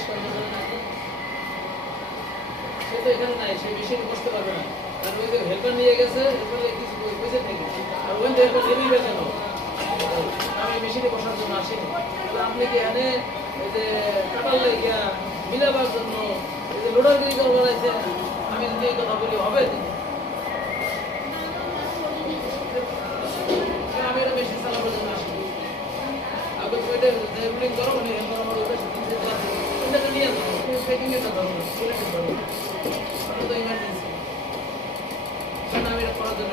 জিজ্ঞেস করতে পারে না, সে তো এখানে নাই, সে মেশিনে বসতে পারবে না, কারণ ওই যে হেল্পার নিয়ে গেছে, হেল্পার কিছু পয়সা থেকে আর ওই যে হেল্পার নিয়ে গেছে আমি মেশিনে বসার জন্য আসিনি। তাহলে আপনি কি এখানে ওই যে কাটার লেগিয়া মিলাবার জন্য এই যে লোডারগিরি করবার আছে, আমি যদি এই কথা বলি হবে? আমি এটা মেশিন চালাবার জন্য আসিনি। আগে তো এটা রুলিং করো, মানে হেল্পার আমার উপরে এটা নিয়ে আসো, পেকিং এর ধরো না, সিলেক্ট করো, তো ইমার্জেন্সি আমি এটা করার জন্য